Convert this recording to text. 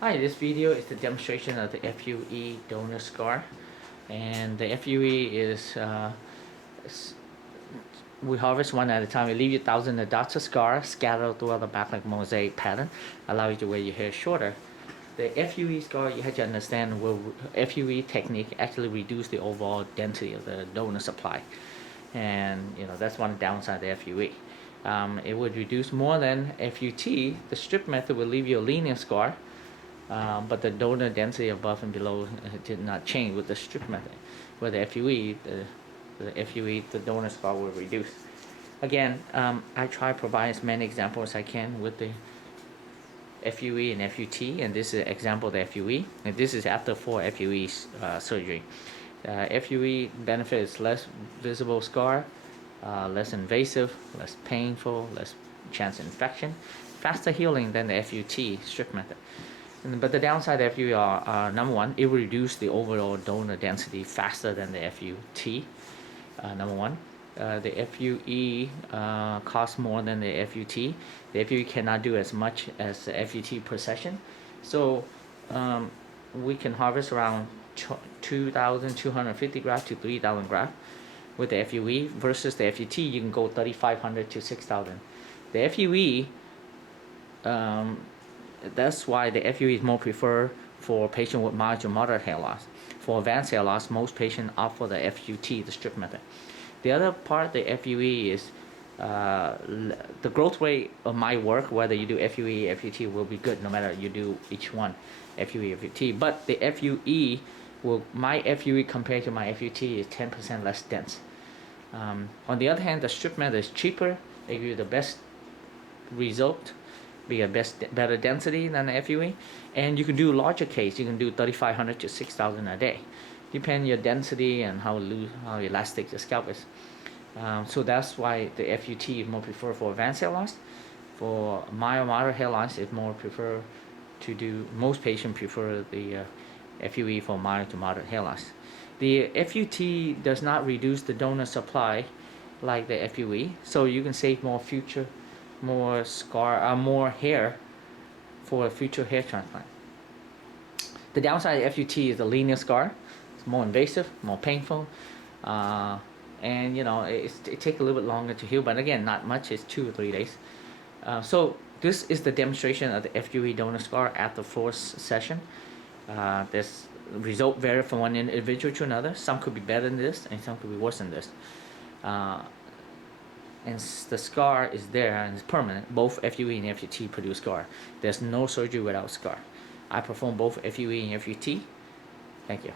Hi, this video is the demonstration of the FUE donor scar, and the FUE is we harvest one at a time. We leave you thousands of dots of scar scattered throughout the back like mosaic pattern, allow you to wear your hair shorter. The FUE scar, you have to understand, will FUE technique actually reduce the overall density of the donor supply, and that's one downside of the FUE. It would reduce more than FUT. The strip method will leave you a linear scar. But the donor density above and below did not change with the strip method. With the FUE, the donor scar will reduce. Again, I try to provide as many examples as I can with the FUE and FUT, and this is an example of the FUE, and this is after 4 FUE surgery. FUE benefit is less visible scar, less invasive, less painful, less chance of infection, faster healing than the FUT strip method. But the downside of FUE are number one, it will reduce the overall donor density faster than the FUT. Number one, the FUE costs more than the FUT. The FUE cannot do as much as the FUT per session, so we can harvest around 2,250 grafts to 3,000 grafts with the FUE versus the FUT. You can go 3,500 to 6,000. The FUE. That's why the FUE is more preferred for patients with mild to moderate hair loss. For advanced hair loss, most patients opt for the FUT, the strip method. The other part, the FUE, is the growth rate of my work, whether you do FUE, FUT, will be good no matter you do each one, FUE, FUT. But the FUE, my FUE compared to my FUT is 10% less dense. On the other hand, the strip method is cheaper. They give you the best result, be a better density than the FUE, and you can do larger case. You can do 3,500 to 6,000 a day, depend your density and how loose, how elastic the scalp is. So that's why the FUT is more preferred for advanced hair loss. For mild moderate hair loss, it's more preferred to do. Most patients prefer the FUE for mild to moderate hair loss. The FUT does not reduce the donor supply like the FUE, so you can save more more hair for a future hair transplant. The downside of FUT is the linear scar. It's more invasive, more painful, and it takes a little bit longer to heal. But again, not much. It's 2 or 3 days. So this is the demonstration of the FUE donor scar after 4th session. This result varies from one individual to another. Some could be better than this, and some could be worse than this. And the scar is there and it's permanent. Both FUE and FUT produce scar. There's no surgery without scar. I perform both FUE and FUT. Thank you.